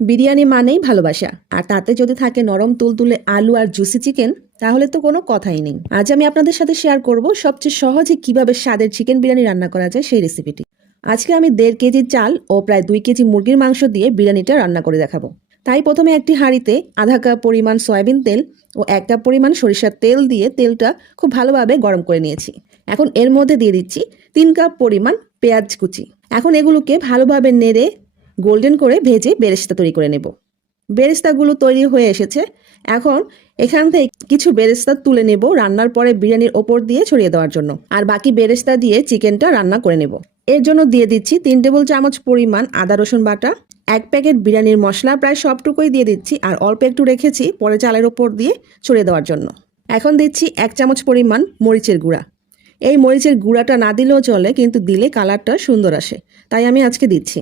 বিরিয়ানি মানেই ভালোবাসা, আর তাতে যদি থাকে নরম তুলতুলে আলু আর জুসি চিকেন, তাহলে তো কোনো কথাই নেই। আজ আমি আপনাদের সাথে শেয়ার করব সবচেয়ে সহজে কিভাবে স্বাদের চিকেন বিরিয়ানি রান্না করা যায় সেই রেসিপিটি। আজকে আমি 1.5 কেজি চাল ও প্রায় 2 কেজি মুরগির মাংস দিয়ে বিরিয়ানিটা রান্না করে দেখাবো। তাই প্রথমে একটি হাঁড়িতে আধা কাপ পরিমাণ সয়াবিন তেল ও 1 কাপ পরিমাণ সরিষার তেল দিয়ে তেলটা খুব ভালোভাবে গরম করে নিয়েছি। এখন এর মধ্যে দিয়ে দিচ্ছি 3 কাপ পরিমাণ পেঁয়াজ কুচি। এখন এগুলোকে ভালোভাবে নেড়ে গোল্ডেন করে ভেজে বেরেস্তা তৈরি করে নেব। বেরেস্তাগুলো তৈরি হয়ে এসেছে। এখন এখান থেকে কিছু বেরেস্তা তুলে নেব রান্নার পরে বিরিয়ানির ওপর দিয়ে ছড়িয়ে দেওয়ার জন্য, আর বাকি বেরেস্তা দিয়ে চিকেনটা রান্না করে নেব। এর জন্য দিয়ে দিচ্ছি 3 টেবিল চামচ পরিমাণ আদা রসুন বাটা, 1 প্যাকেট বিরিয়ানির মশলা প্রায় সবটুকুই দিয়ে দিচ্ছি, আর অল্প একটু রেখেছি পরে চালের ওপর দিয়ে ছড়িয়ে দেওয়ার জন্য। এখন দিচ্ছি 1 চামচ পরিমাণ মরিচের গুঁড়া। এই মরিচের গুঁড়াটা না দিলেও চলে, কিন্তু দিলে কালারটা সুন্দর আসে, তাই আমি আজকে দিচ্ছি।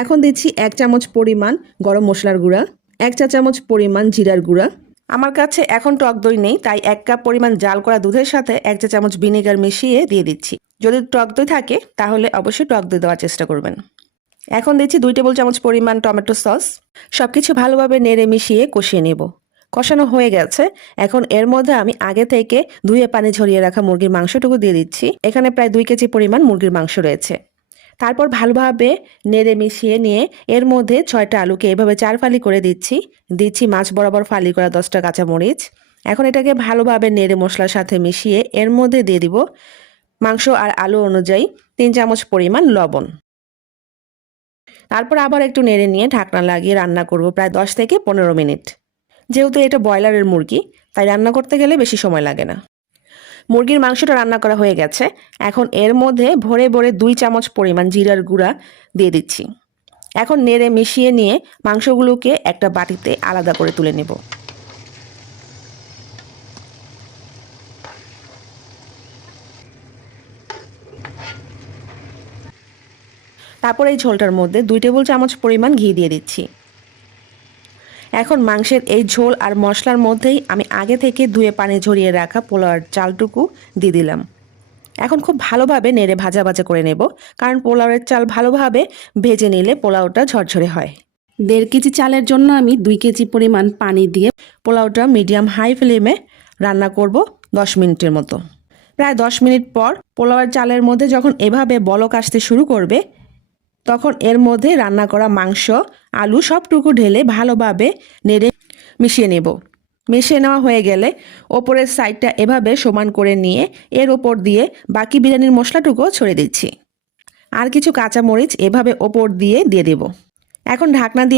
এখন দিচ্ছি 1 চামচ পরিমাণ গরম মশলার গুঁড়া, 1 চা চামচ পরিমাণ জিরার গুঁড়া। আমার কাছে এখন টক দই নেই, তাই 1 কাপ পরিমাণ জাল করা দুধের সাথে 1 চা চামচ ভিনেগার মিশিয়ে দিয়ে দিচ্ছি। যদি টক দই থাকে তাহলে অবশ্যই টক দই দেওয়ার চেষ্টা করবেন। এখন দিচ্ছি 2 টেবিল চামচ পরিমাণ টমেটো সস। সবকিছু ভালোভাবে নেড়ে মিশিয়ে কষিয়ে নেব। কষানো হয়ে গেছে। এখন এর মধ্যে আমি আগে থেকে ধুয়ে পানি ঝরিয়ে রাখা মুরগির মাংসটুকু দিয়ে দিচ্ছি। এখানে প্রায় 2 কেজি পরিমাণ মুরগির মাংস রয়েছে। তারপর ভালোভাবে নেড়ে মিশিয়ে নিয়ে এর মধ্যে 6টা আলুকে এভাবে 4 ফালি করে দিচ্ছি মাছ বরাবর ফালি করা 10টা কাঁচামরিচ। এখন এটাকে ভালোভাবে নেড়ে মশলার সাথে মিশিয়ে এর মধ্যে দিয়ে দিব মাংস আর আলু অনুযায়ী 3 চামচ পরিমাণ লবণ। তারপর আবার একটু নেড়ে নিয়ে ঢাকনা লাগিয়ে রান্না করব প্রায় 10 থেকে 15 মিনিট। যেহেতু এটা ব্রয়লারের মুরগি, তাই রান্না করতে গেলে বেশি সময় লাগে না। মুরগির মাংসটা রান্না করা হয়ে গেছে। এখন এর মধ্যে ভরে ভরে 2 চামচ পরিমাণ জিরার গুঁড়া দিয়ে দিচ্ছি। এখন নেড়ে মিশিয়ে নিয়ে মাংসগুলোকে একটা বাটিতে আলাদা করে তুলে নেব। তারপর এই ঝোলটার মধ্যে 2 টেবিল চামচ পরিমাণ ঘি দিয়ে দিচ্ছি। এখন মাংসের এই ঝোল আর মশলার মধ্যেই আমি আগে থেকে ধুয়ে পানি ঝরিয়ে রাখা পোলাওর চালটুকু দিয়ে দিলাম। এখন খুব ভালোভাবে নেড়ে ভাজা ভাজা করে নেব, কারণ পোলাওয়ের চাল ভালোভাবে ভেজে নিলে পোলাওটা ঝরঝরে হয়। 1.5 কেজি চালের জন্য আমি 2 কেজি পরিমাণ পানি দিয়ে পোলাওটা মিডিয়াম হাই ফ্লেমে রান্না করব 10 মিনিটের মতো। প্রায় 10 মিনিট পর পোলাওয়ের চালের মধ্যে যখন এভাবে বলক আসতে শুরু করবে, তখন এর মধ্যে রান্না করা মাংস আলু সবটুকু ঢেলে ভালোভাবে নেড়ে মিশিয়ে নেব। মিশিয়ে নেওয়া হয়ে গেলে ওপরের সাইডটা এভাবে সমান করে নিয়ে এর ওপর দিয়ে বাকি বিরিয়ানির মশলাটুকুও ছড়িয়ে দিচ্ছি। আর কিছু কাঁচামরিচ এভাবে ওপর দিয়ে দেব। এখন ঢাকনা দিয়ে